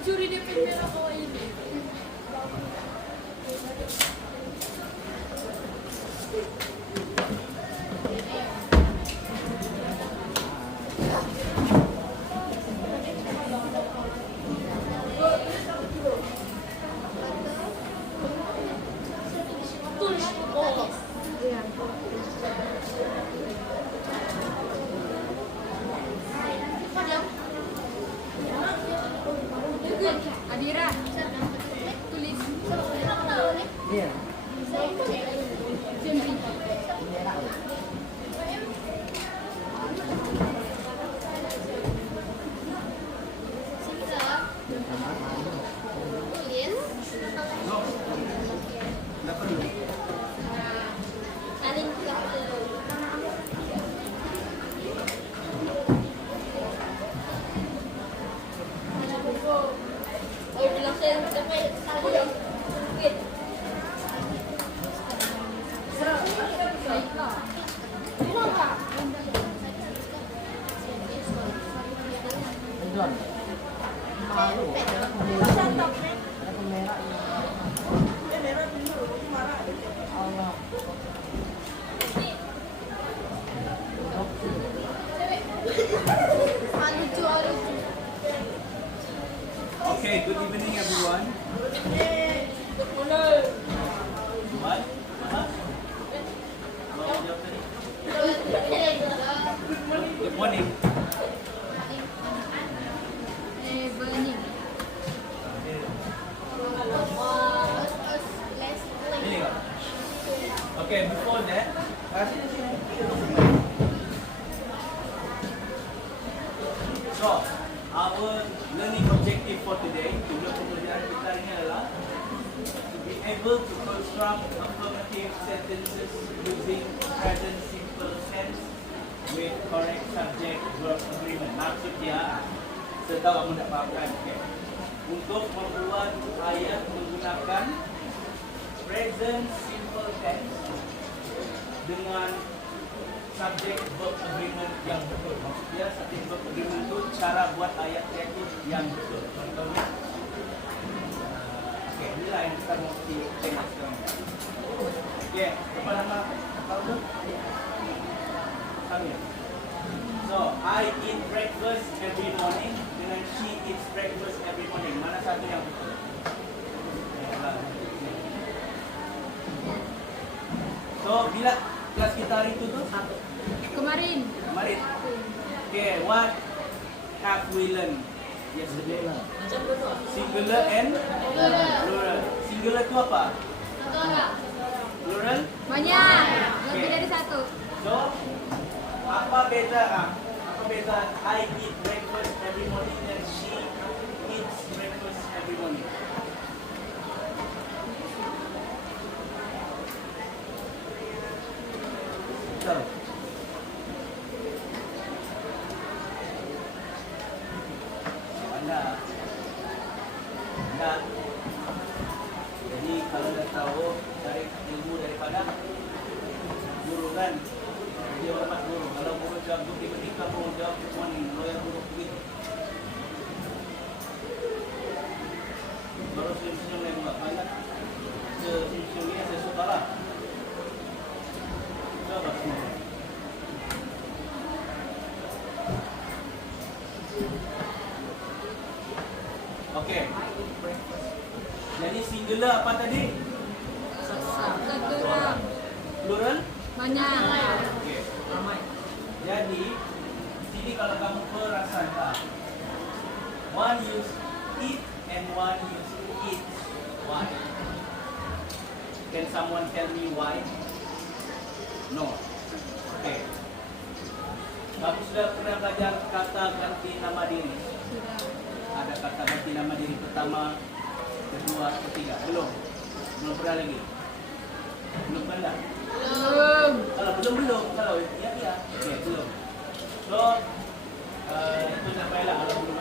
Mencuri dia merah bawah ini. Adira, tulis. Iya. John. Malu. Ada kamera. Allah. Okay, good evening everyone. What? Good morning. Burning. Ini kok. Okay, before that, so our learning objective for today, tujuan pembelajaran kita ini adalah to be able to construct affirmative sentences using present simple tense with correct subject verb agreement. Maksudnya, sedang kamu nak fahamkan, okay? Untuk membuat ayat menggunakan present simple tense dengan subject verb agreement yang betul. Maksudnya subject verb agreement itu cara buat ayat itu yang betul. Contohnya, okay, inilah yang kita mau tengok sekarang. Okay, apa nama kamu? Kami. So, I eat breakfast every morning dengan she eats breakfast every morning. Mana satu yang betul? So, bila kelas kita hari itu tuh? Kemarin. Kemarin. Okay, what have we learned yesterday? Singular and plural. Singular itu apa? Plural? Banyak. Lebih dari satu. So, apa beza? Apa beza I eat breakfast every morning dan she eats breakfast every morning? Tahu? Anda. Jadi kalau dah tahu dari ilmu daripada guru kan, dia hormat guru. Kalau guru jawab good evening, kamu jawab good morning. Kalau yang guru begitu, baru senyum-senyum yang buat banyak. Senyum-senyumnya saya suka lah. Coba semua. Okey. Jadi singular apa tadi? Satu orang. Plural? Banyak. Okey. Jadi sini kalau kamu perasan tak? One use eat and one use eat. Why? Can someone tell me why? No. Okay. Kamu sudah pernah belajar kata ganti nama diri? Ada kata ganti nama diri pertama, kedua, ketiga. Belum? Belum pernah lagi? Belum pernah? Belum. Kalau belum. Kalau ya. Okay, belum. So, itu sampailah kalau belum.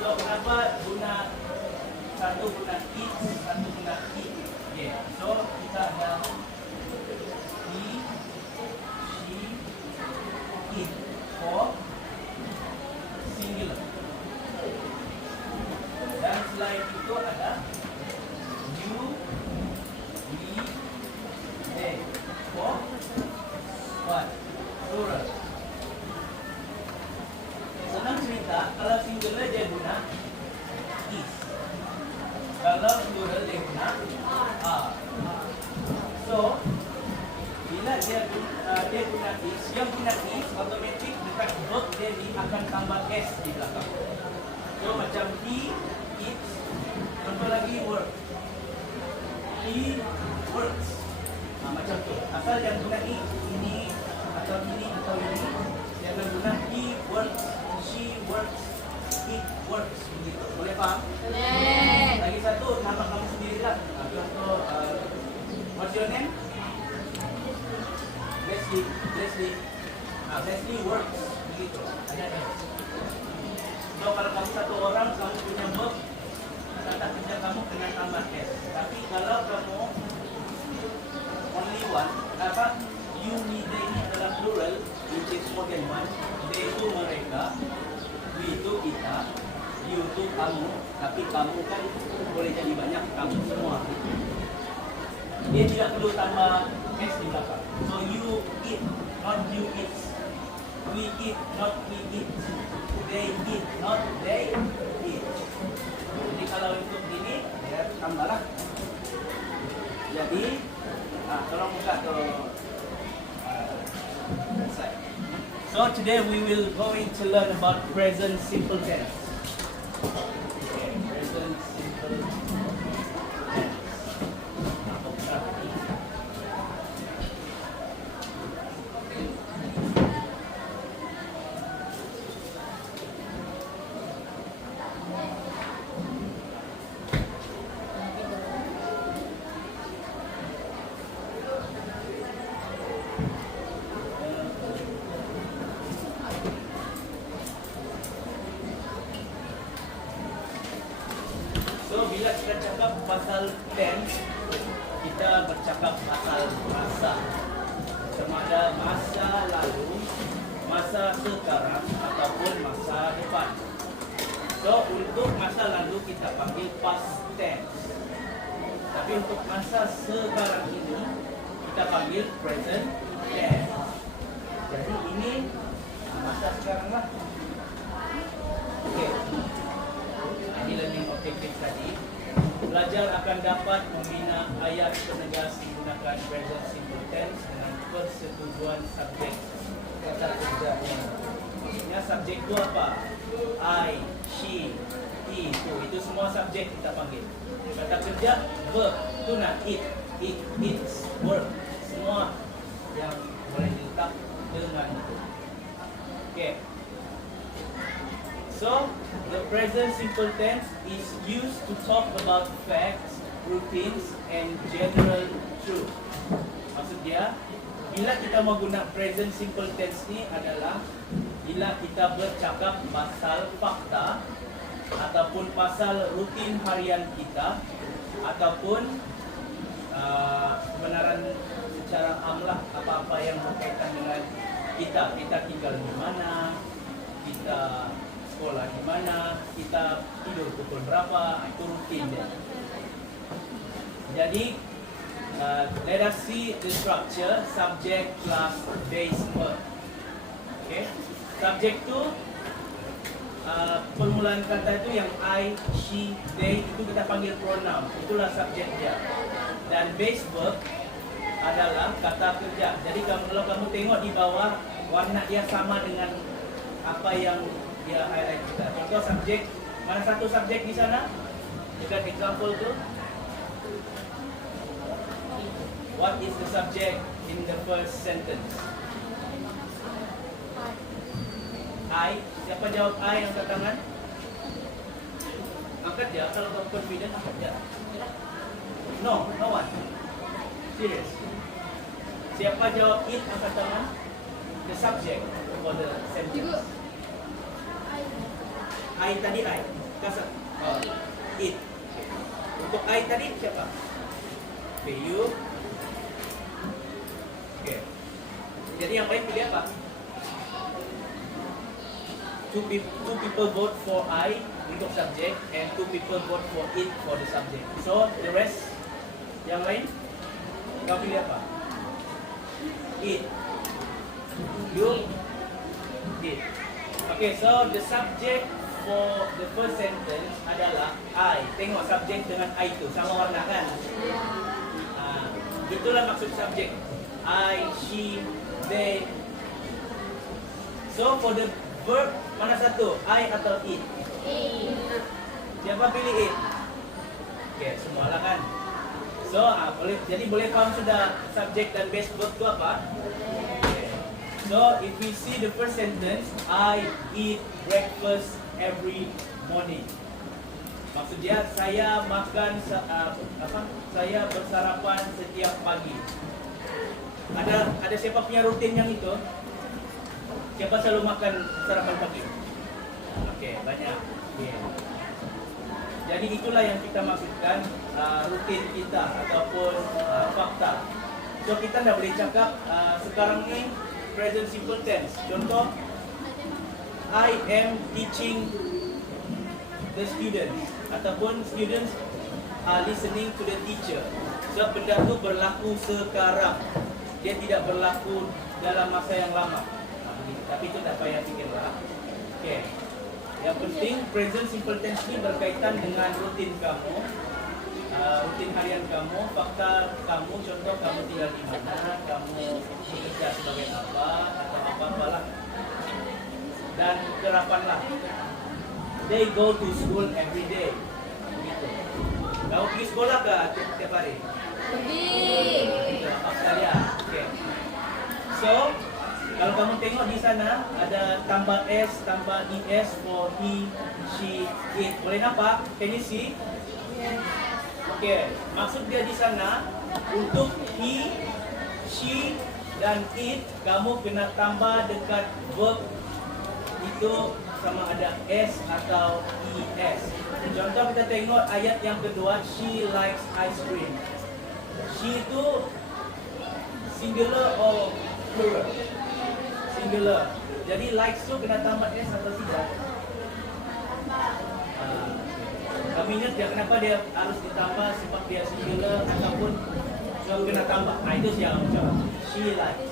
So, kenapa guna satu guna eat, satu guna eat? Okay. So, kita ada he, she, it for singular. Dan kata kalau singular dia guna is. Kalau plural dia guna are. So bila dia guna is, yang guna is automatic dekat verb dia akan tambah s di belakang. So macam he eats, contoh lagi work. He works. Macam tu. Asal yang guna ini atau ini, dia akan guna he works, she works, it works. Begitu. Boleh faham? Boleh. Lagi satu, nama kamu sendirilah. Contoh, what's your name? Leslie. Leslie works. Begitu. Ada S. So kalau kamu satu orang, kamu punya verb, kata kerja kamu kena tambah S. Tapi kalau kamu only one, you, me, they ini adalah plural, which is more than one. They itu mereka, we itu kita, you itu kamu. Tapi kamu kan boleh jadi banyak, kamu semua. Dia tidak perlu tambah S di belakang. So you eat, not you eat. We eat, not we eat. They eat, not they eat. Jadi kalau untuk ini, ya tambahlah. Jadi, tolong buka ke slide. So today we will going to learn about present simple tense. Okay, present simple tense. So bila kita cakap pasal tense, kita bercakap pasal masa. Sama ada masa lalu, masa sekarang ataupun masa depan. So untuk masa lalu kita panggil past tense. Tapi untuk masa sekarang ini kita panggil present tense. Jadi ini masa sekarang lah. Okey. Learning objective tadi, pelajar akan dapat membina ayat penegas menggunakan present simple tense dengan persetujuan subjek kata kerjanya. Maksudnya subjek itu apa? I, she, he, itu semua subjek kita panggil. Kata kerja verb itu nak it, eats, work, semua yang boleh diletak dengan itu. Okay. So, the present simple tense is used to talk about facts, routines, and general truth. Maksudnya, bila kita menggunakan present simple tense ni adalah bila kita bercakap pasal fakta ataupun pasal rutin harian kita ataupun kebenaran secara amlah apa-apa yang berkaitan dengan kita tinggal di mana, kita sekolah di mana, kita tidur pukul berapa, itu rutin dia. Jadi, let us see the structure, subject plus base verb. Okay, subject tu permulaan kata itu yang I, she, they itu kita panggil pronoun, itulah subjek dia. Dan base verb adalah kata kerja. Jadi kalau kamu tengok di bawah, warna dia sama dengan apa yang dia highlight kita. Contoh subjek, mana satu subjek di sana? Dekat example tu. What is the subject in the first sentence? I. Siapa jawab I yang angkat tangan? Angkat dia, kalau kamu confident angkat dia. No one. Serious. Siapa jawab it angkat tangan? The subject for the sentence. I tadi I. Kasar. It. Untuk I tadi siapa? Okay, you. Okay. Jadi yang baik pilih apa? Two people vote for I untuk subjek and two people vote for it for the subject. So the rest yang lain kau pilih apa? It. You. It. Okay, so the subject for the first sentence adalah I. Tengok subjek dengan I itu sama warna kan? Itulah maksud subjek. I, she, they. So for the verb mana satu? I atau it? Siapa pilih it? Okay, semua lah kan? So jadi boleh faham sudah subjek dan base verb itu apa? Okay. So if we see the first sentence, I eat breakfast every morning. Maksud dia saya makan saya bersarapan setiap pagi. Ada siapa punya rutin yang itu? Siapa selalu makan sarapan pagi? Okey, banyak. Yeah. Jadi itulah yang kita maksudkan rutin kita ataupun fakta. So kita tidak boleh cakap sekarang ni present simple tense. Contoh, I am teaching the students ataupun students are listening to the teacher. So benda tu berlaku sekarang. Dia tidak berlaku dalam masa yang lama. Tapi itu tak payah fikirlah. Okay. Yang penting present simple tense ni berkaitan dengan rutin kamu, rutin harian kamu, fakta kamu. Contoh kamu tinggal di mana, kamu bekerja sebagai apa atau apa-apalah. Dan terapanlah. They go to school every day. Begitu. Kamu pergi sekolah ke tiap hari? Pergi. Fakta dia. Okay. So kalau kamu tengok di sana ada tambah s, tambah es for he, she, it. Boleh nampak? Can you see? Okay. Maksud dia di sana untuk he, she dan it kamu kena tambah dekat verb itu sama ada s atau es. Contoh kita tengok ayat yang kedua, she likes ice cream. She itu singular or plural? Singular. Jadi likes tu kena tambah s atau tidak? Kami ingat dia kenapa dia harus ditambah sebab dia singular ataupun kalau kena tambah. Nah itu siapa jawab. She likes.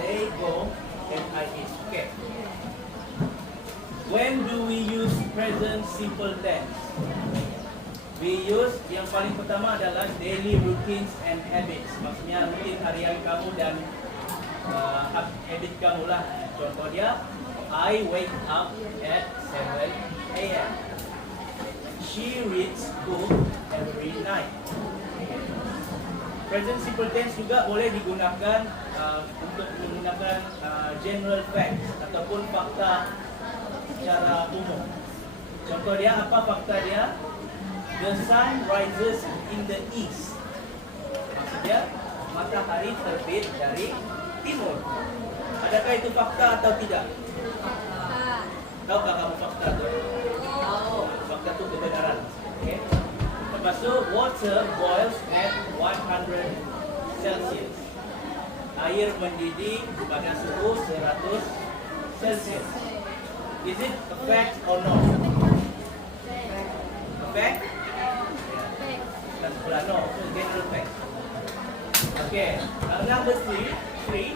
They go and I eat. Okay. When do we use present simple tense? We use yang paling pertama adalah daily routines and habits. Maksudnya rutin harian kamu dan habit kamu lah. Contoh dia, I wake up at 7 a.m. She reads book every night. Present simple tense juga boleh digunakan untuk menggunakan general facts ataupun fakta secara umum. Contoh dia, apa fakta dia? The sun rises in the east. Maksudnya matahari terbit dari timur. Adakah itu fakta atau tidak? Tahukah kamu fakta itu? Fakta itu kebenaran. Okay. Lepas tu, water boils at 100 Celsius. Air mendidih pada suhu 100 Celsius. Is it a fact or not? A fact? Dan sebelah no, so general fact. Okay, number 3,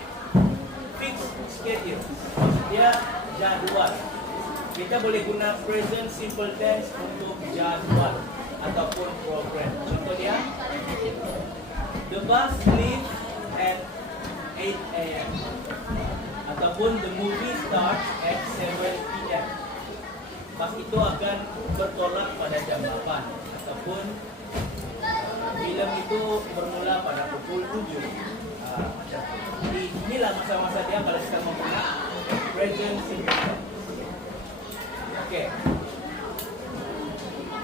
fixed schedule. Dia jadual. Kita boleh guna present simple tense untuk jadual ataupun program. Contoh dia, the bus leaves at 8 a.m. ataupun the movie starts at 7 p.m. Bus itu akan bertolak pada jam 8 ataupun filem itu bermula pada pukul 7. Jadi inilah masa-masa dia kalau kita menggunakan present simple tense. Okay.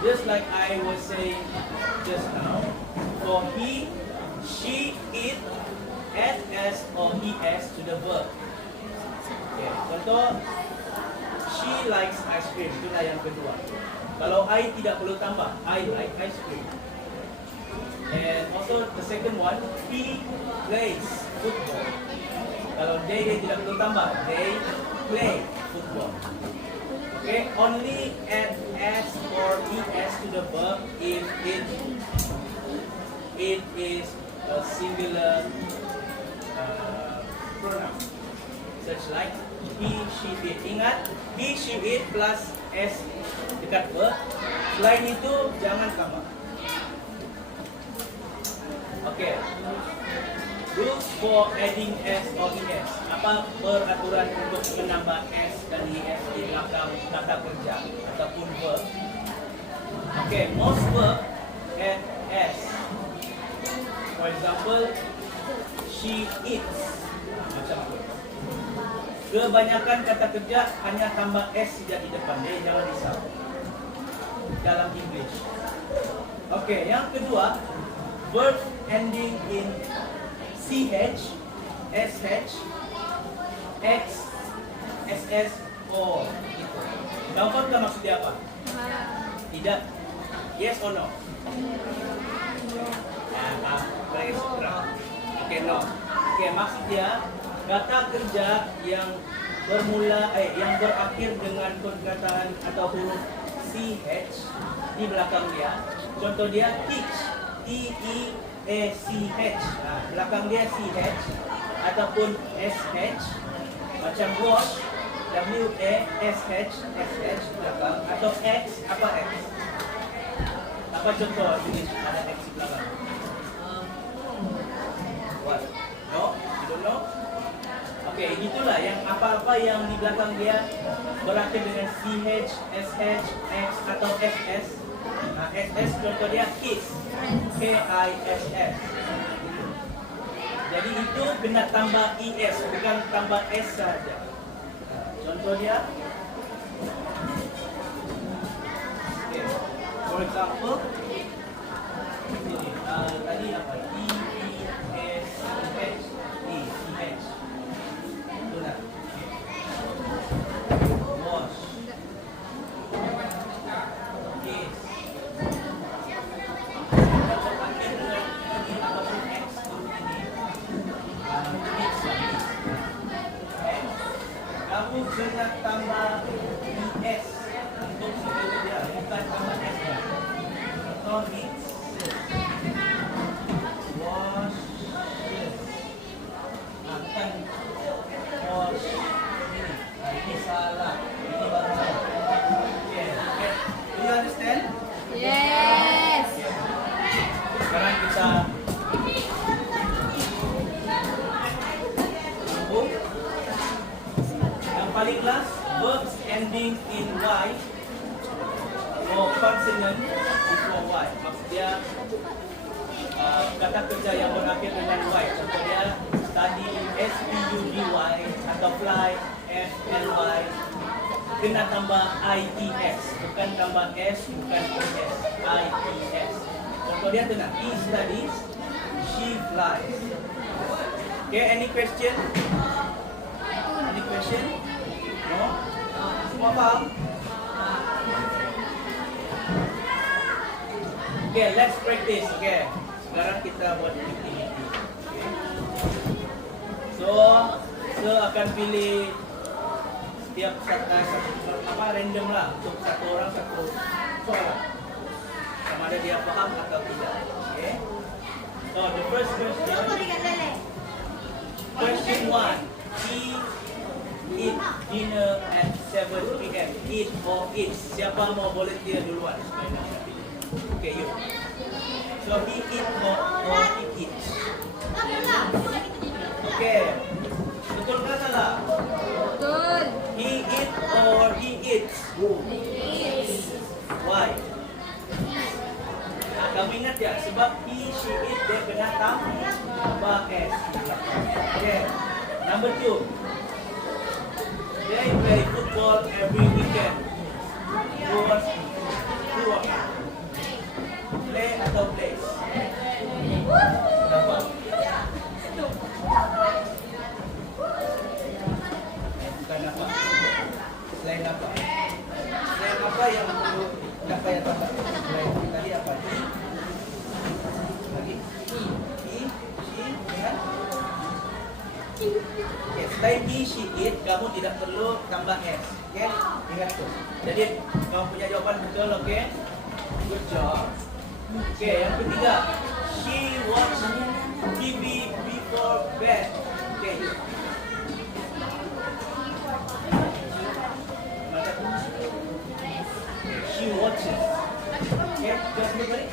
Just like I was saying just now, for he, she, it, add s or es to the verb. Okay. Contoh, she likes ice cream. Itulah yang kedua. Kalau I tidak perlu tambah, I like ice cream. And also the second one, he plays football. Kalau they tidak perlu tambah, they play football. Okay, only add s or es to the verb if it is a singular pronoun, such like He, she, it. Ingat, he, she, it plus S dekat verb. Selain itu, jangan kama. Okay. Rules for adding S or ES. Apa peraturan untuk menambah S dan ES di belakang kata kerja ataupun verb? Okay, most verb add S. For example, she eats. Macam tu. Kebanyakan kata kerja hanya tambah S saja di depan. Dia jangan risau. Dalam English. Okay, yang kedua, verb ending in CH, SH, X, SS, O. Dapatkah maksud dia apa? Tidak. Yes or no? Okay, no. Okay, maksud dia kata kerja yang yang berakhir dengan konkataan atau huruf CH di belakang dia. Contoh dia teach, T-E-A-C-H. Nah, belakang dia CH ataupun SH. Macam wash, W-A-S-H, SH belakang. Atau X, apa X? Apa contoh jenis ada X di belakang? What? No? You don't know? Okay, itulah yang apa-apa yang di belakang dia berakhir dengan CH, SH, X atau SS. Nah, SS contoh dia kiss, K-I-S-S. Jadi itu kena tambah ES, bukan tambah S saja. Contoh dia, okay. For example, ini, tadi apa? E-E-S-H, E-E-H. Benar. Wash. Kiss. Kamu kena tambah ES untuk sebelum dia, bukan tambah S nya. Contoh hits, wash, bukan wash ini salah, ini baru salah. Okay. Do you understand? Yes. Sekarang kita sambung. Yang paling last, verbs ending in Y or consonant before Y. Maksudnya kata kerja yang berakhir dengan Y. Contoh dia study, S-P-U-D-Y atau fly, F-L-Y. Kena tambah I-E-S, bukan tambah S, bukan E-S, I-E-S. Contoh dia tu nak, he studies, she flies. Okay, any question? Any question? No? Semua faham? Okay, let's practice. Okay, sekarang kita buat activity. Okay. So, akan pilih setiap satu apa random lah untuk satu orang satu soalan. Sama ada dia faham atau tidak. Okay. So, the first question. Question 1. He eat dinner at 7 p.m. Eat or eats. Siapa mau volunteer duluan? Okay, you. So he eat or he eats. Okay. Betul ke salah? Betul. He eat or he eats. Why? Kamu ingat ya? Sebab he, she, it dia kena tambah S. Okay. Number 2. They play football every weekend. Who was play atau plays? Kenapa? Bukan apa? Selain apa? Selain apa yang perlu tak payah tambah? Selain tadi apa? Lagi? He, she, ya? Okay, selain he, she, it, kamu tidak perlu tambah S. Okay? Ingat tu. Jadi, kamu punya jawapan betul, okay? Good job. Okay, yang ketiga. She watch TV before bed. Okay. watches. Okay, just look at it.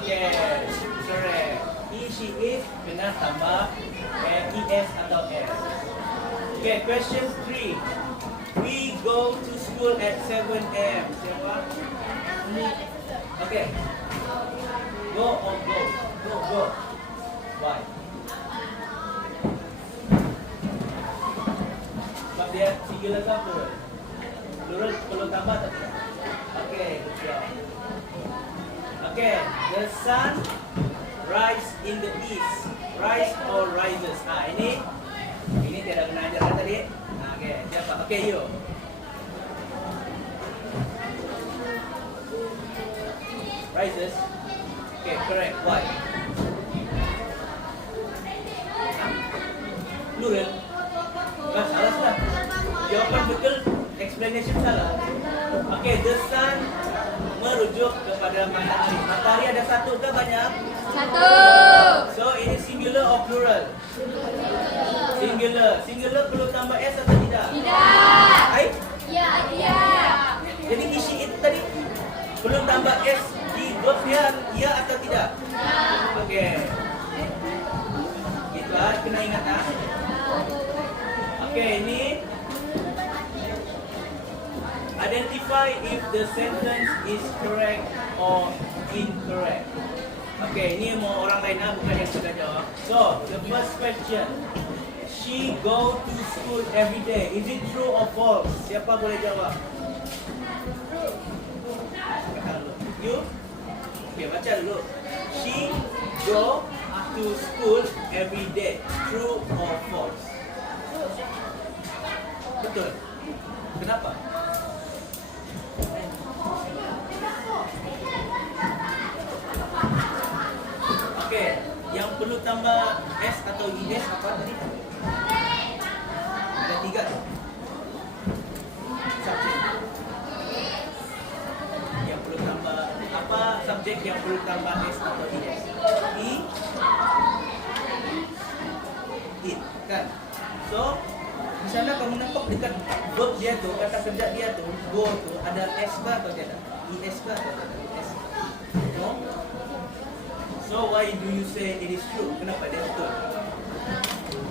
Okay, correct. He, she, it kena tambah es atau s. Okay, question 3. We go to school at 7 a.m. Siapa? Okay. Go or go? Go. Why? Sebab dia singular ke plural? Plural perlu tambah atau tidak? Okay, good job. Okay, the sun rise in the east. Rise or rises? Ini tidak kena ajarkan tadi. Okay, siapa? Okay, you. Rises. Okay, correct. Why? Plural. Salah sudah. Jawapan betul, explanation salah. Okay, the sun merujuk kepada matahari. Matahari ada satu ke banyak? Satu. So, ini singular or plural? Singular. Singular perlu tambah s atau tidak? Tidak. Hai? Ya. Jadi isi itu tadi perlu tambah s di verbnya ya atau tidak? Okey. Itu kena ingat ah. Okey, ini identify if the sentence is correct or incorrect. Okey, ini mau orang lain bukan yang sudah jawab. So, the first question. She go to school every day. Is it true or false? Siapa boleh jawab? You? Okay, baca dulu. She go to school every day. True or false? Betul. Kenapa? Okay, yang perlu tambah S atau IS apa tadi? Ada 3 tu. Subjek. Yang perlu tambah apa subjek yang perlu tambah S atau IS? It kan? So, di sana kamu nampak dekat verb dia tu, kata kerja dia tu, go tu ada S ke atau tidak? IS ke atau tidak? IS. No? So why do you say it is true? Kenapa dia betul?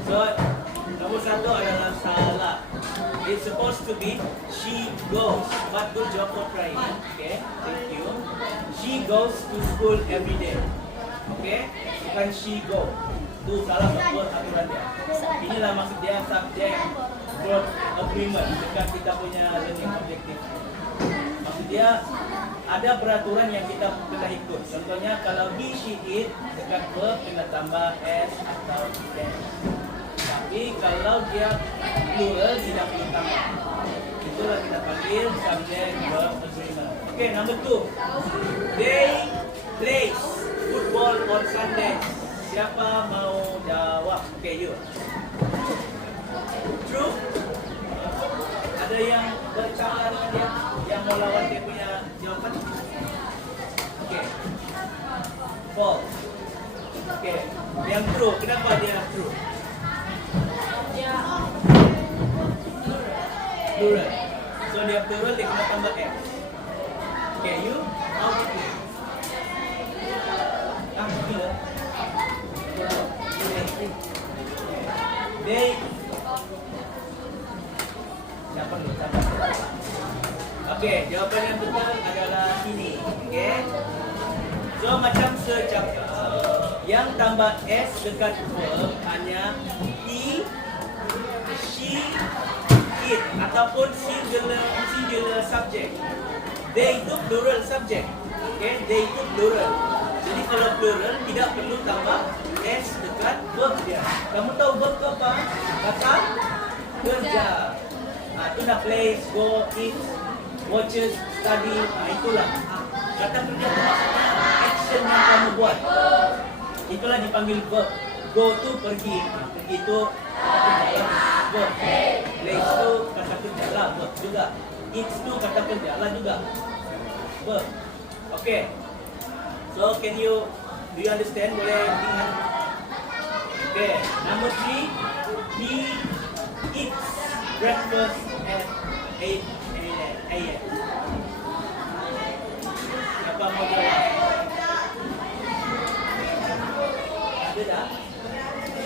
So, nombor 1 adalah salah. It's supposed to be she goes. But good job for trying. Okay, thank you. She goes to school every day. Okay, bukan she go. Itu salah buat aturan dia. Inilah maksud dia subject verb agreement dekat kita punya learning objective. Maksud dia ada peraturan yang kita kena ikut. Contohnya kalau he, she, it dekat verb kena tambah s atau s. Tapi kalau dia plural tidak perlu tambah. Itulah kita panggil subject verb agreement. Okay, number 2. They plays football on Sunday. Siapa mau jawab? Okay, you. True? Ada yang bercakap dengan dia? Yang mau lawan dia punya jawapan? Okay. False. Okay. Yang true, kenapa dia true? Plural. So dia plural, dia kena tambah X. Okay, you? How to play? Gila. They tidak perlu tambah. Okey, jawapan yang betul adalah ini. Okey. So macam secakap yang tambah s dekat verb hanya he, she, it ataupun singular subject. They itu plural subject. Okey, they itu plural. Jadi kalau plural tidak perlu tambah s dekat verb dia. Kamu tahu verb ke apa? Kata kerja. Itu dah plays, go, eat, watches, study. Itulah. Kata kerja itu maksudnya action yang kamu buat. Itulah dipanggil verb. Go tu pergi. Pergi tu kata kerja verb. Plays tu kata kerja lah verb juga. Eat tu kata kerja lah juga verb. Okay. So do you understand? Boleh ingat? Okay, number 3, he eats breakfast at 8 a.m.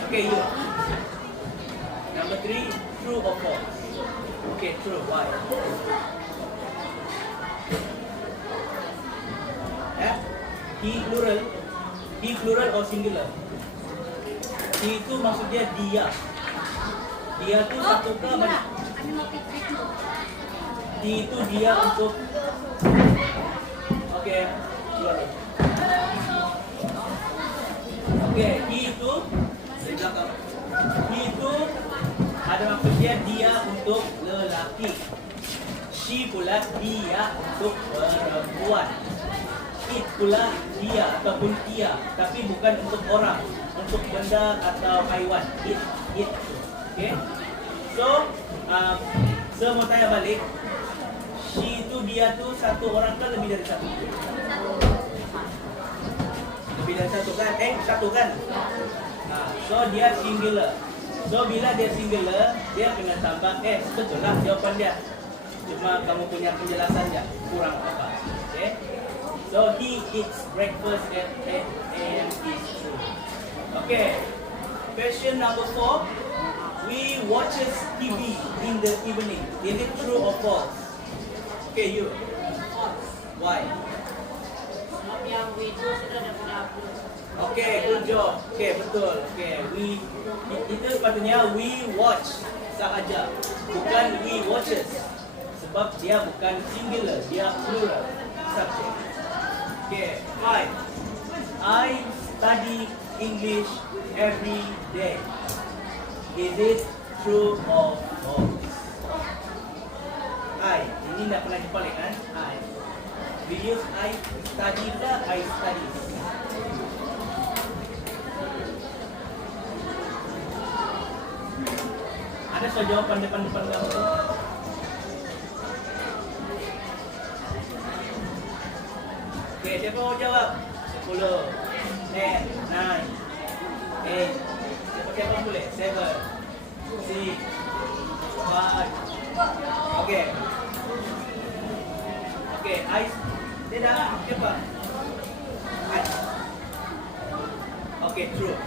Okay, you. Number 3, true or false? Okay, true. Why? Yeah? He plural or singular? He itu maksudnya dia. Dia itu satu ke banyak? He itu dia untuk. Okay, plural. Okay, he itu dari belakang. He itu ada maksudnya dia untuk lelaki. She pula dia untuk perempuan. It pula dia ataupun ia, tapi bukan untuk orang, untuk benda atau haiwan. It. Okay. So, saya mau tanya balik. She itu dia tu satu orang kan lebih dari satu? Lebih dari satu kan? Satu kan? Nah, so dia singular. So bila dia singular, dia kena tambah betul lah jawapan dia. Cuma kamu punya penjelasannya kurang apa? Okay? So he eats breakfast at 8 a.m. is true. Okay. Question number 4. We watches TV in the evening. Is it true or false? Okay, you. Why? Sebab yang video sudah ada pada upload. Okay, good job. Okay, betul. Okay, itu sepatutnya we watch sahaja, bukan we watches. Sebab dia bukan singular, dia plural subject. Okay, 5. I study English every day. Is it true or false? Ini dah pernah jumpa lagi kan? We use I study ke I studies? Ada soal jawapan depan-depan kamu tu? Okay, siapa mau jawab? 10, 10, 9, 8. Siapa boleh? 7, 6, 5. Okay. Okay, dia dah apa? Okay, true.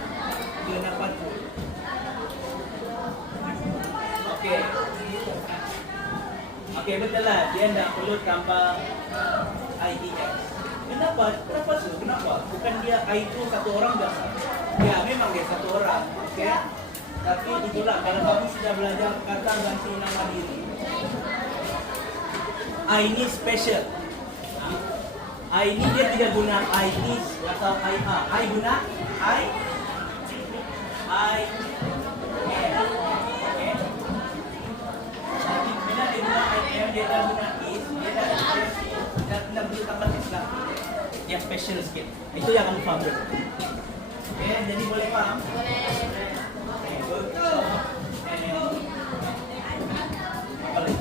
Dia nampak true. Okay. Okay, betul lah. Dia tak perlu tambah IEX. Kenapa true? Kenapa? Bukan dia I itu satu orang dah. Ya, memang dia satu orang. Okay. Tapi itulah, kalau kamu sudah belajar kata ganti nama diri. I ini special. I ini dia tidak guna I is atau I are. I guna I am. Okay. Bila dia guna I am, dia dah guna is, dia dah perlu tambah is lah. Dia special sikit. Itu yang kamu faham dulu. Okay, jadi boleh faham? Okay, good. Apa lagi?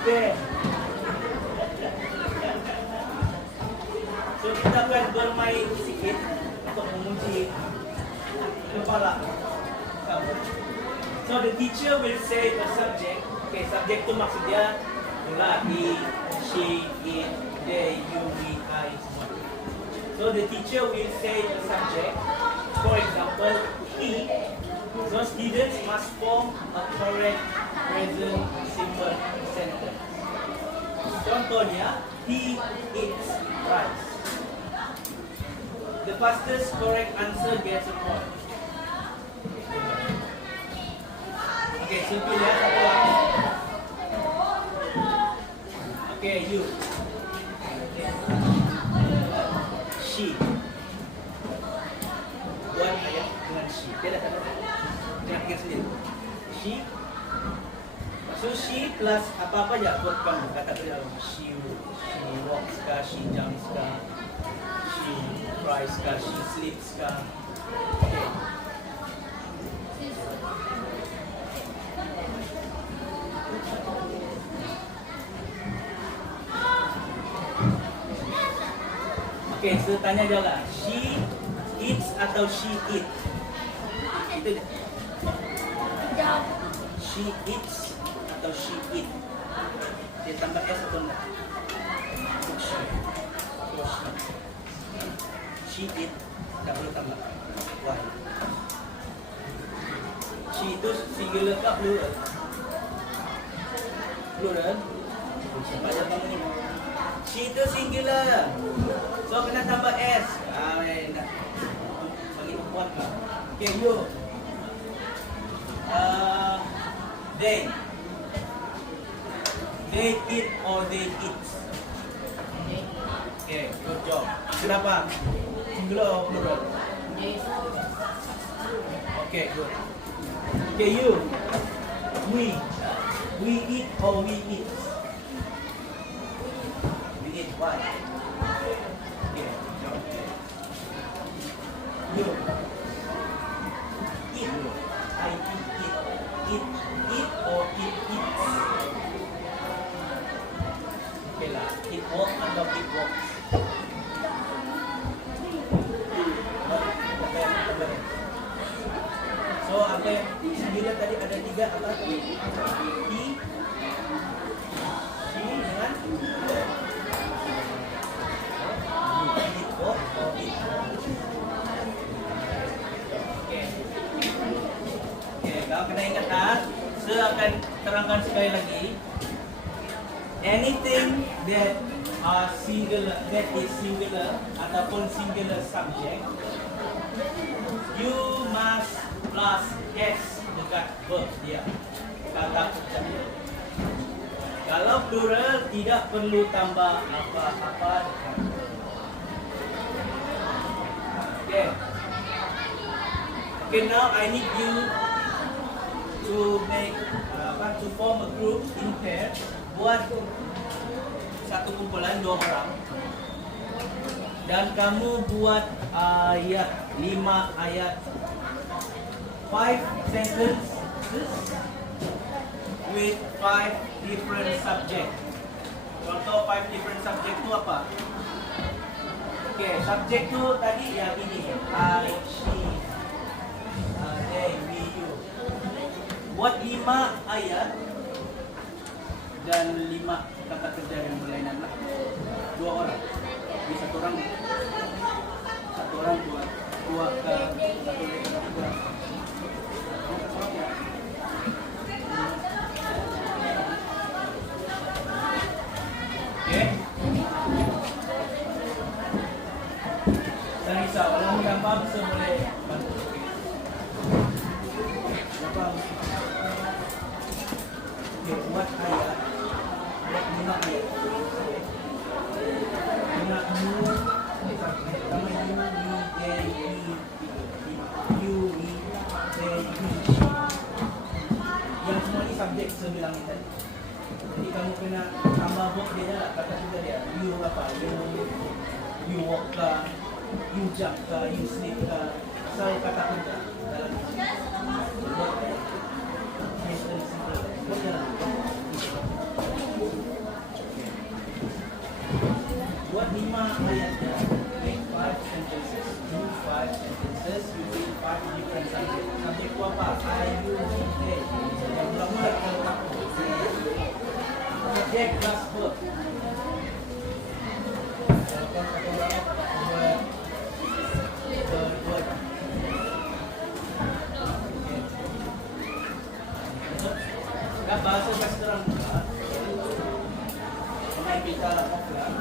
Okay. So kita akan bermain sikit untuk menguji kepala kamu. So the teacher will say a subject. Okay, subject tu maksudnya pula he, she, it, they, you, we, I, semua. So the teacher will say a subject. For example, he. So students must form a correct present simple sentence. Contohnya, he eats rice. The fastest correct answer gets a point. Okay, so pilih satu lagi. Okay, you. She. Buat ayat dengan she. Dia dah tahu. Jangan fikir sendiri. She. So she plus apa-apa je buat kamu kata kerja. She walks kah, she jumps kah, she cries kah, she sleeps kah. Okay. Okay, so tanya dia lah. She eats atau she eat? Itu dia. She eats atau she eat? Dia tambah S atau enggak? She eat, tak perlu tambah Y. She itu singular ke plural? Plural? Macam kamu ni. She itu singular. So kena tambah S. Nak bagi perempuan ke? Okay, you. They. They eat or they eat. Okay, good job. Kenapa? Singular or plural? Okay, good. Okay, you. We. We eat or we eat? We eat. Why? Okay, good job. You. Eat. I eat. Eat. Eat or eat eats? Okay lah. Eat walk atau eat walks? So apa yang singular tadi ada 3 apa? He, she dengan eat walk or eat walk? Okay. Okay, kau kena ingat ah. Saya akan terangkan sekali lagi. Anything that singular, that is singular ataupun singular subject, you must plus s dekat verb dia, kata kerja dia. Kalau plural tidak perlu tambah apa-apa dekat verb. Okay. Okay, now I need you to make to form a group in pair. Buat satu kumpulan 2 orang dan kamu buat ayat 5 ayat 5 sentences with 5 different subject. Contoh 5 different subject tu apa? Okay, subject tu tadi yang ini I, she, they, we, you. Buat 5 ayat dan 5 kata kerja yang berlainan lah. 2 orang. Jadi satu orang buat 2 ke satu lagi kata kerja. Okay. Jangan risau, kalau mudah faham bisa boleh bantu. Faham? Okay, buat ayat. Buat 5 ayat. Guna you, pertama you, they, yang semua ni subjek saya bilang ni tadi. Jadi kamu kena tambah verb dia lah, kata kita dia. You apa? You walk ke, you jump ke, you sleep ke. Asal kata kerja dalam buat buat jalan. Buat 5 ayatnya, make 5 sentences, do 5 sentences using 5 different subject. Subjek itu apa? I, you, he, they. Yang mula-mula kita letak subjek plus verb. Kalau satu orang buat kan bahasa kat sekarang juga. Pemain kita offline.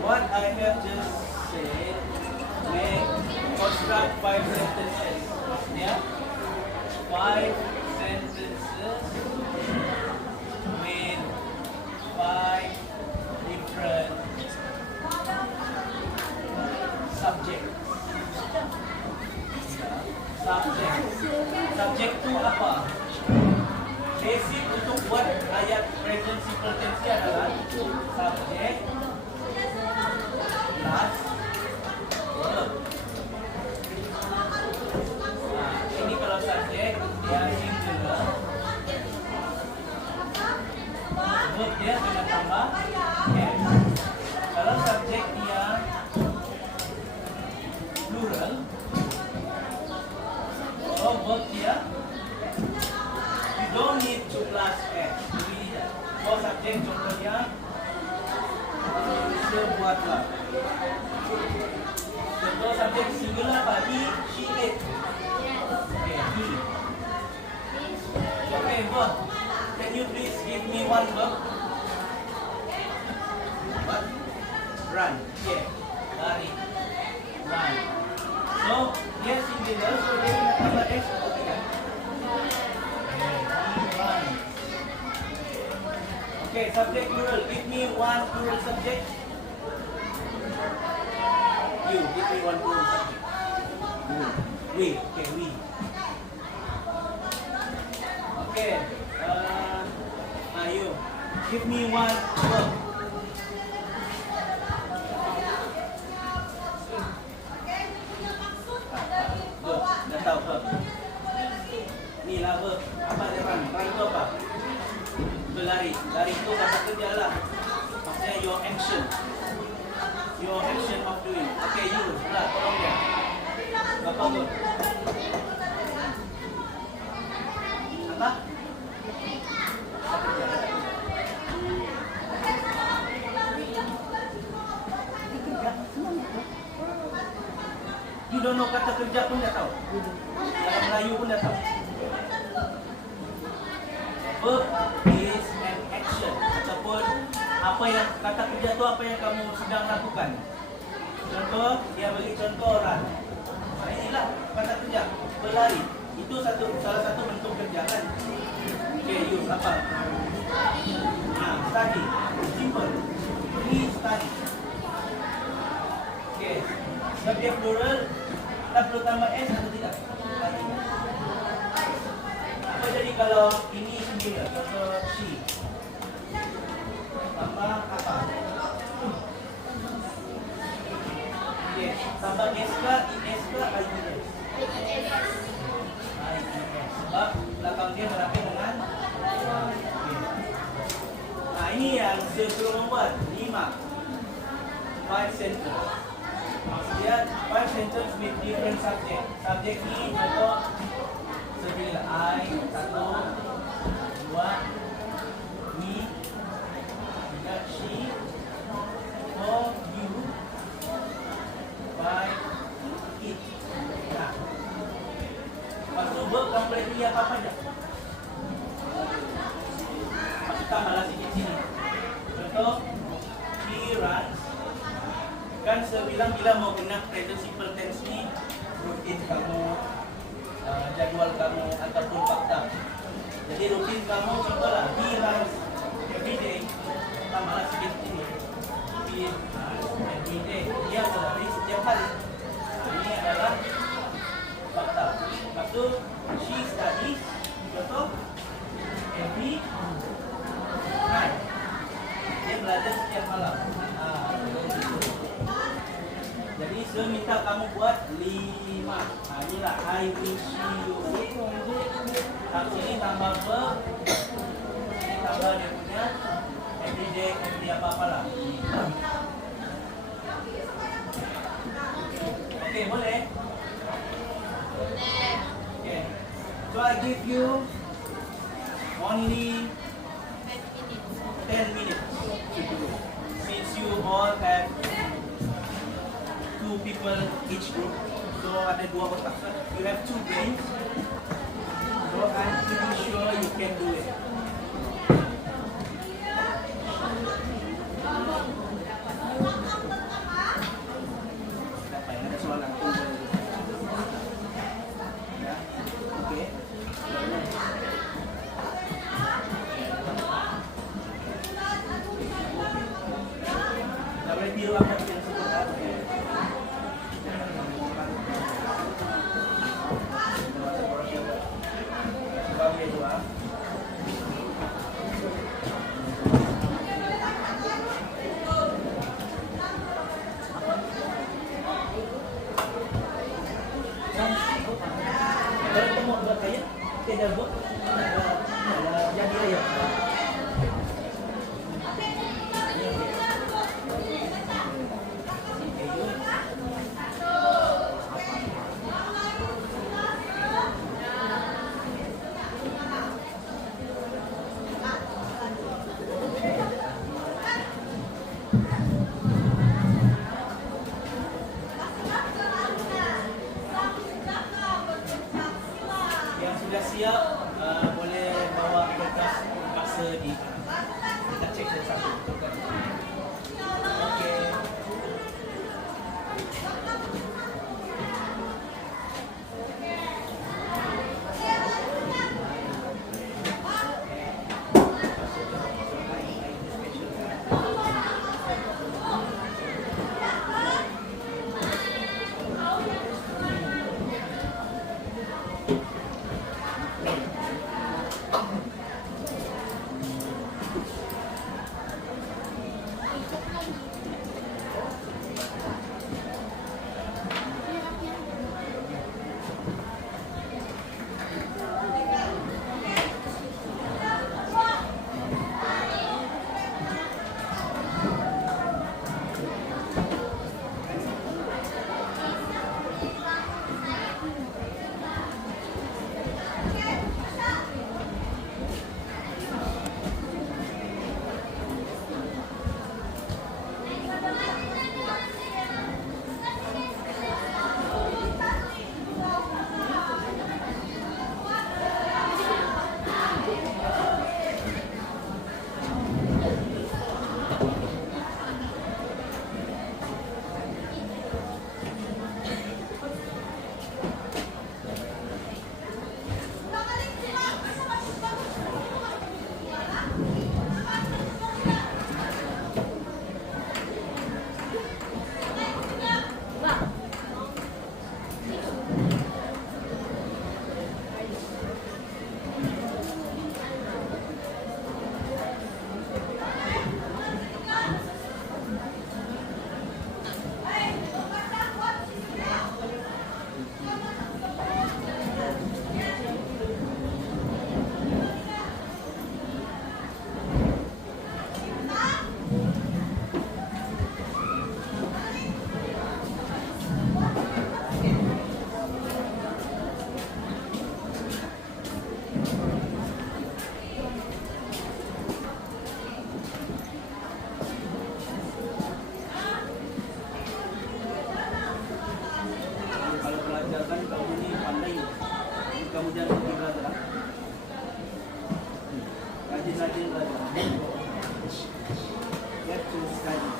What I have just said, make construct 5 sentences. Yeah, 5 sentences with 5 different subjects. subject. Subject itu apa? Basic untuk buat ayat present simple tense adalah subject plus verb. Nah, ini kalau subject dia singular, verb dia dengan tambah m. Kalau subject dia plural, verb dia you don't need to plus s. Jadi kalau subject contohnya dia buatlah. Contoh subjek singular apa? He, she, it. Okay, he. Okay, verb. Can you please give me one verb? What? Run. Yeah. Lari. Run. So, dia singular, so dia kena tambah s atau tidak? Okay, he runs. Okay, subject plural. Give me one plural subject. You, give me one plural subject. We. Okay, we. Okay. You. Give me one verb. Verb. Dah tahu verb. Ni lah verb. Apa dia run? Run itu apa? Berlari. Lari itu kata kerja lah. Maksudnya your action. Your action of doing. Okay, you. Lah, tolong dia. Apa verb? Apa? You don't know kata kerja pun dah tahu. Dalam Melayu pun dah tahu. Verb is an action ataupun apa yang kata kerja tu apa yang kamu sedang lakukan. Contoh, dia bagi contoh orang. Nah, inilah kata kerja, berlari. Itu salah satu bentuk kerja kan. Okay, you apa? Study. Simple. He study. Okay. Sebab dia plural, kita perlu tambah s atau tidak? Apa jadi kalau ini singular? Contoh she. Tambah apa? Okay. Tambah s ke, is ke, IES? IES. Sebab belakang dia berakhir dengan Nah, ini yang saya perlu membuat 5 sentence. Maksudnya 5 sentence with different subject. Subjek ni contoh seperti I, 1, 2, me, 3, she, 4, you, 5, it. Nah, lepas tu verb completely apa-apa je. Lepas tu tambahlah sikit sini. Contoh, he runs. Kan saya bilang bila mau guna present simple tense ni, rutin kamu, jadual kamu ataupun fakta. Jadi rutin kamu contohlah, he runs every day. Tambahlah sikit sini. He runs every day. Dia berlari setiap hari. Ini adalah fakta. Lepas tu, she studies. Contoh, every night. Dia belajar setiap malam. Jadi saya minta kamu buat 5. Inilah I wish you. Kat sini tambah verb, tambah dia punya everyday, every apa-apa lah. Okay, boleh? Okay. So I give you only 10 minutes to do. Since you all have 2 people each group, so ada 2 otak. You have 2 brains, so I'm pretty sure you can do it. Dapat ada soalan? Ya, okay. Dah boleh tiru apa yang sebut? kita dah buat jadi ayam. Yang sudah siap boleh bawa kertas paksa di kita cek satu. Okey. Kan kamu ni pandai, kamu jangan pergi belajar. Rajin-rajin belajar. Get to study.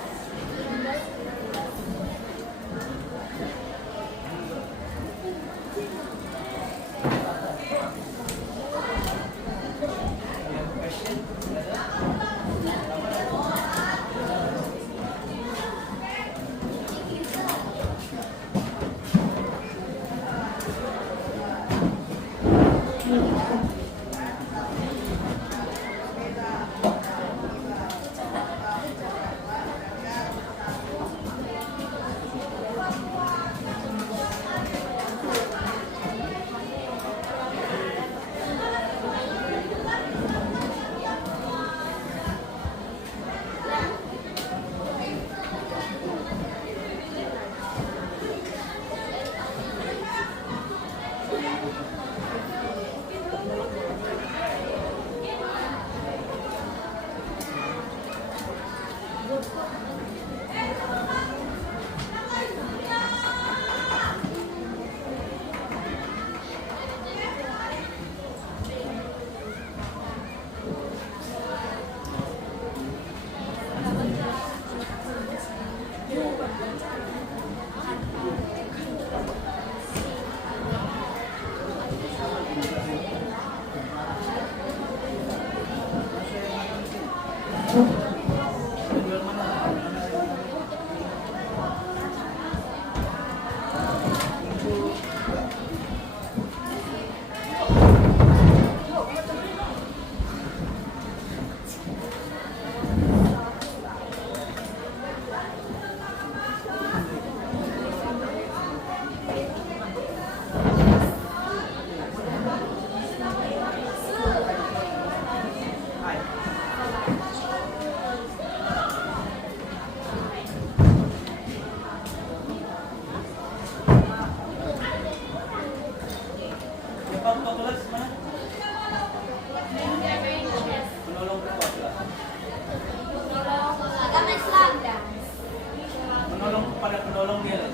tolong dia lah.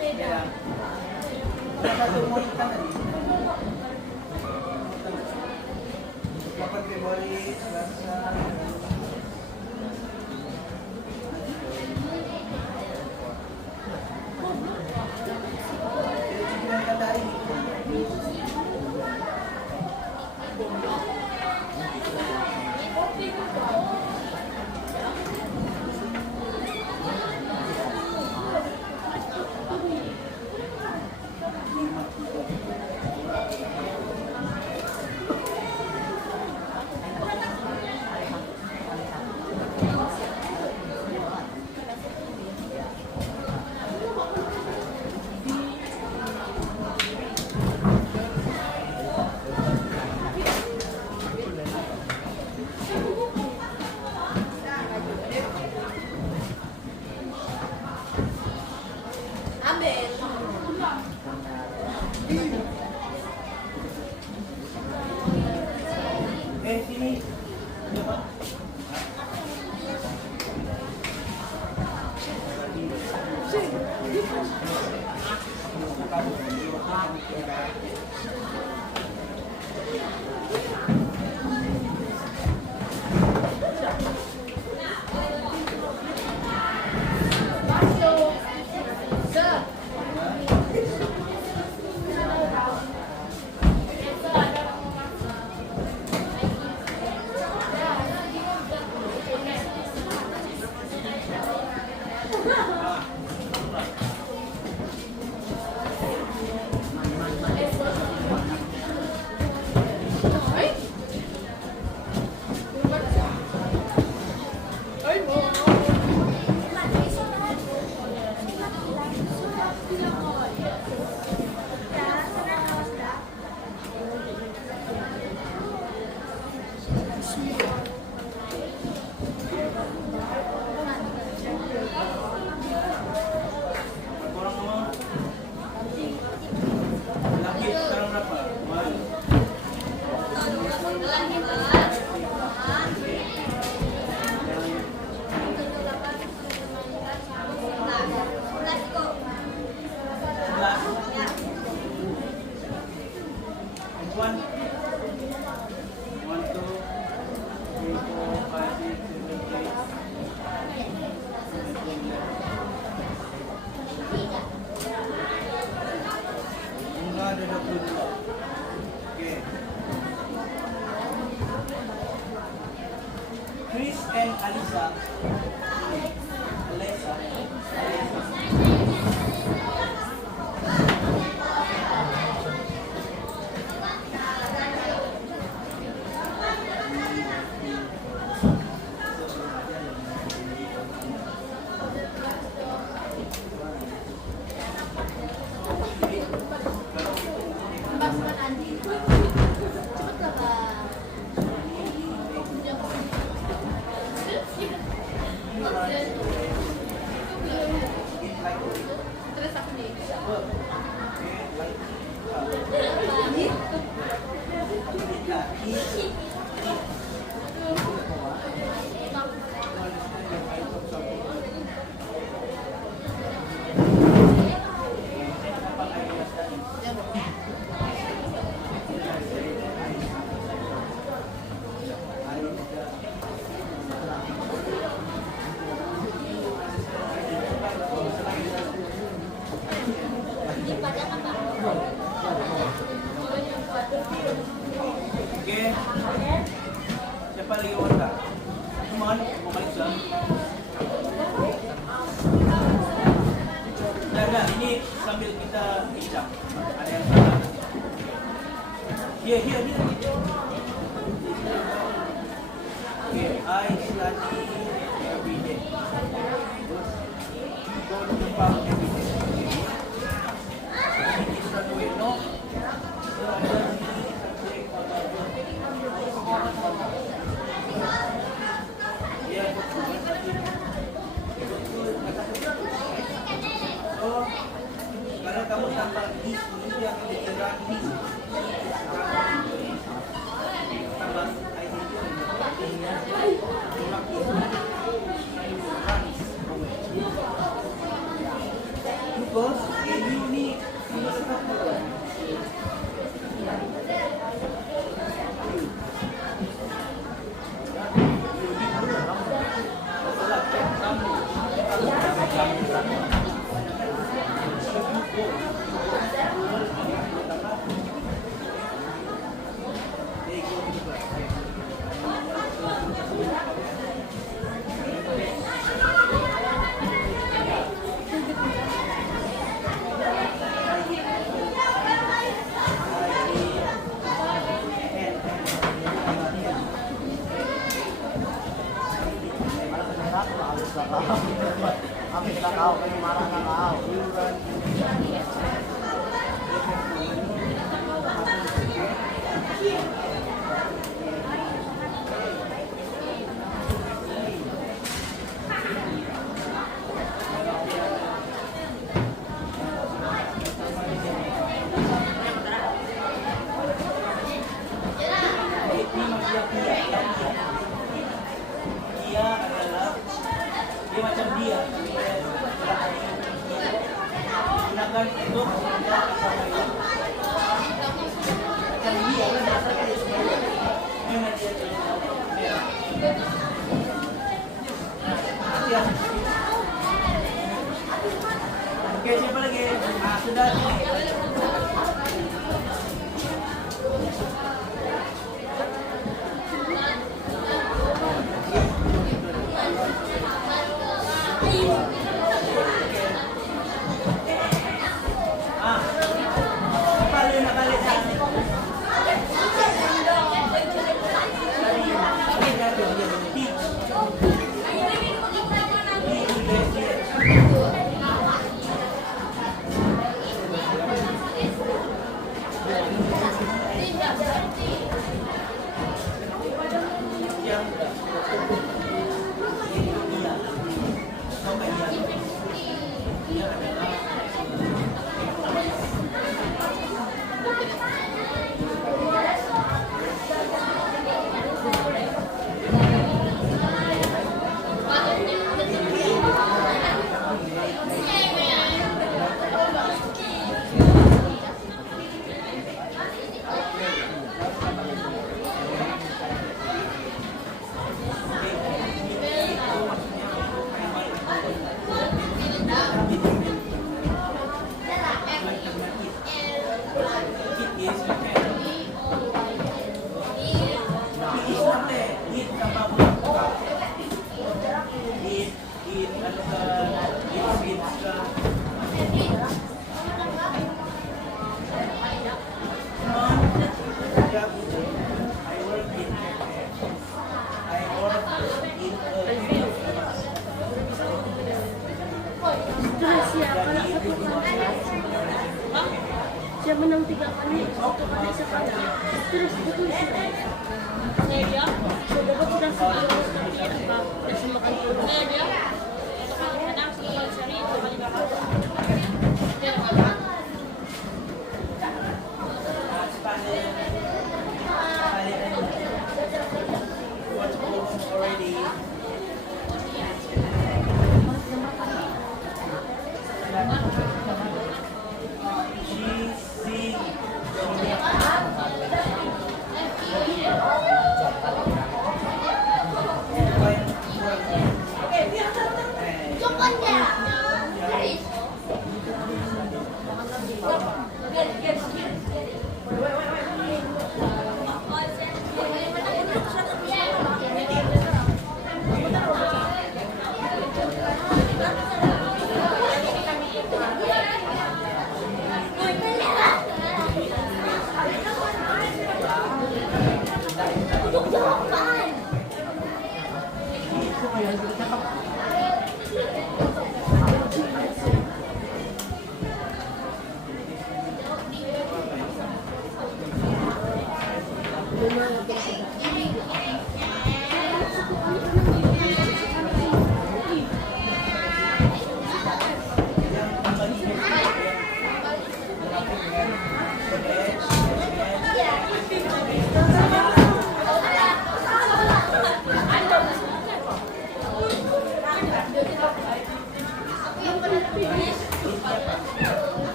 Ya. Satu mau ikan tadi. Dapat Februari, Selasa. Sini. Coba. Chris and Alisa. Alisa. Oke. Siapa lagi warga? Mohon balik dong. Nah, ini sambil kita bincang. Ada yang salah. Here. Okay, I study every day. Go to the park every day. Ini satu no. So I learn subject Oh, karena kamu tambah his ini yang dikira his. Tambah ID because you ni semua sekat tu. Kami kita tahu, kami marah nggak tahu. Dia adalah dia macam dia. Gunakan untuk menjaga sama itu. Macam dia kan dasar dia semua. Gimana dia ya. Oke, siapa lagi? Nah, sudah ini. Dia menang 3 kali, 1 kali sekali. Terus betul sih. Saya sudah sudah makan dulu. Dia kadang sekali sehari, 2 kali makan. Dia makan. Already.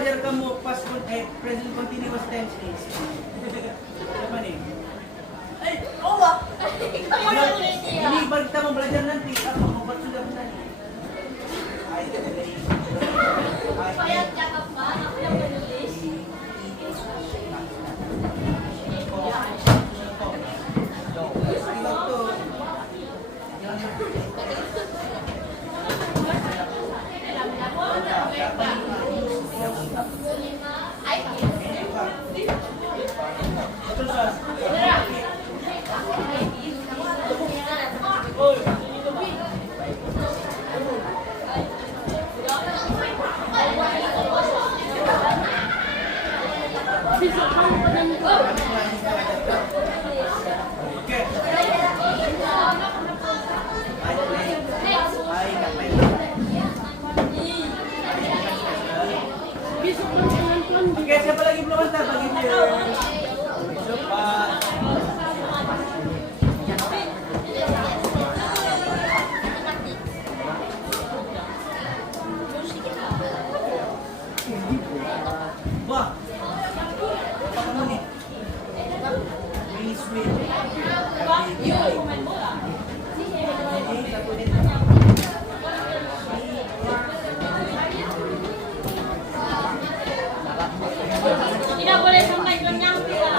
belajar kamu pas present continuous tense nih? Apa nih? Ini baru kita mau belajar nanti. Apa mau buat sudah benar nih? Supaya cakap Pak, aku yang menulis. Oke, siapa lagi belum hantar bagi dia? Cepat. Wah, apa kamu nih? Ini sweet. Ini satu ini. Tidak boleh sampai kenyang tidak.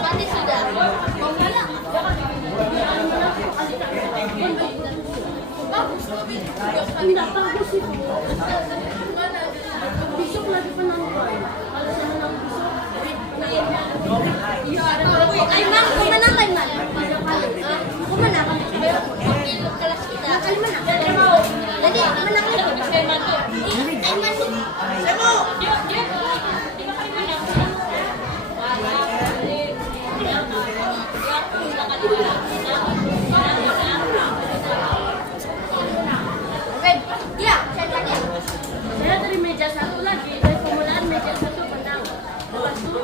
Nanti sudah. Tidak bagus itu. Besok lagi penonton. Kalau saya menang besok, iya ada. Aiman, kau menang Aiman. Kau menang. Wakil kelas kita. Kali menang. Jadi menang lagi. Aiman tuh. Aiman tuh. Saya mau. Dia 3 kali menang. Ya, saya dari meja 1 lagi, dari permulaan meja 1 menang. Lepas itu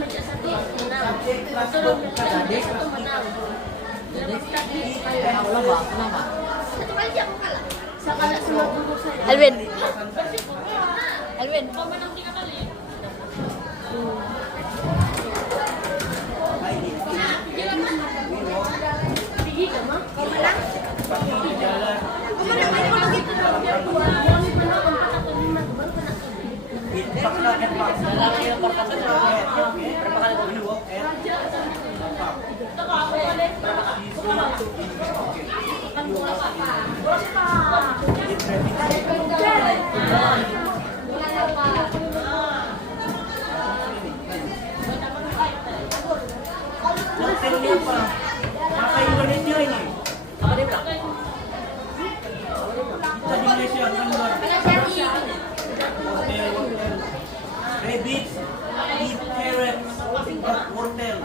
meja 1 menang. Terus meja 1 menang. Lepas tadi Kenapa? 1 kali aku kalah. Saya kalah sama guru saya. Alvin, kau menang 3 kali. Jangan menang. Tinggi kan, Mak? Kau menang? Kau menang aja kalau gitu. Biar keluar. Mau menang 4 atau 5 baru kena. Berapa kali kau ini walk? Tengok aku boleh. Kan bola apa? Bola sepak. Bola sepak. Hotel ini apa? Apa Indonesia ini? Apa dia bilang? Kita di Malaysia kan luar. Hotel. Rabbits, eat carrots, wortel.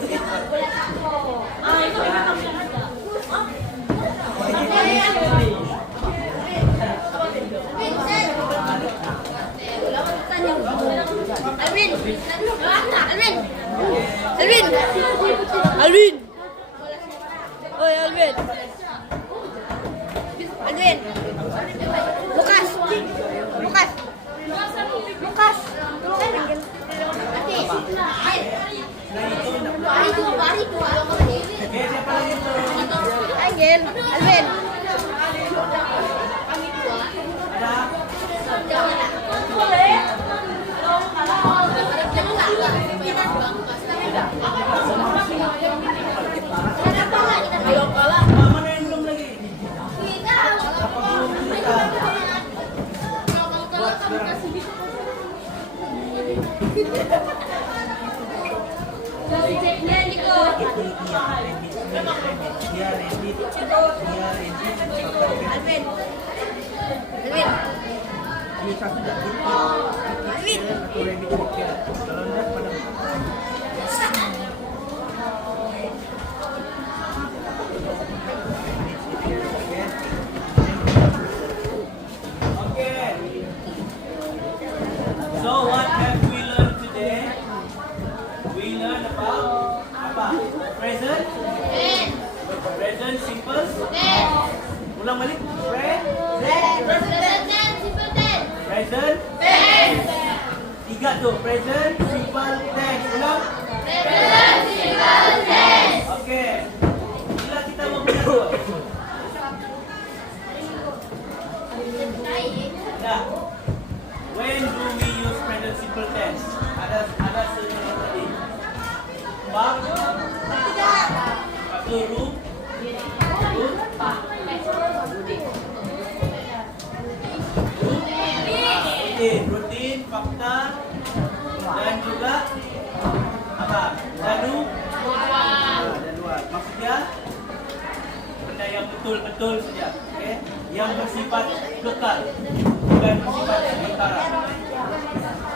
Itu memang ada. Alvin. Alvin. Alvin. Alvin. Oi, Alvin. Alvin. Lukas. Lukas. Lukas. Angel. Alvin. Mana yang belum lagi? Alvin. Okay. So what have we learned today? We learned about apa? Present. Present simple. Ulang balik. Present. Tiga tuh. Present simple tense. Ulang. Okay. Bila kita mau belajar tuh. Nah, when do we use present simple tense? Ada sejenis tadi. Bab. Satu room. Rutin, fakta, dan juga apa? Jadwal. Maksudnya benda yang betul-betul saja, okay? Yang bersifat kekal, bukan bersifat sementara.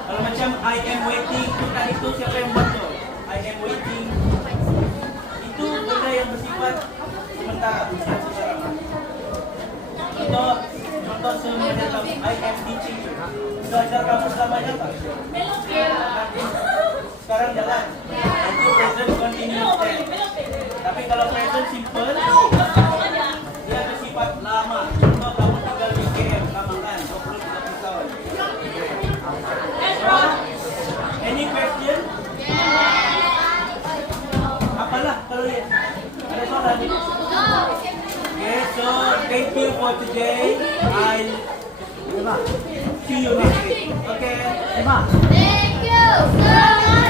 Kalau macam I am waiting, bukan itu siapa yang buat tu? I am waiting. Itu benda yang bersifat sementara, bukan sekarang. Contoh semacam I am teaching you. Belajar kamu selamanya tak? Sekarang jalan. Itu present continuous tense. Tapi kalau present simple, dia bersifat lama. Contoh kamu tinggal di KM, lama kan? 20-30 tahun. So, any question? Apalah kalau lihat? Ada soalan? Okay, so thank you for today. I'll see you next week. Okay. Thank you so much.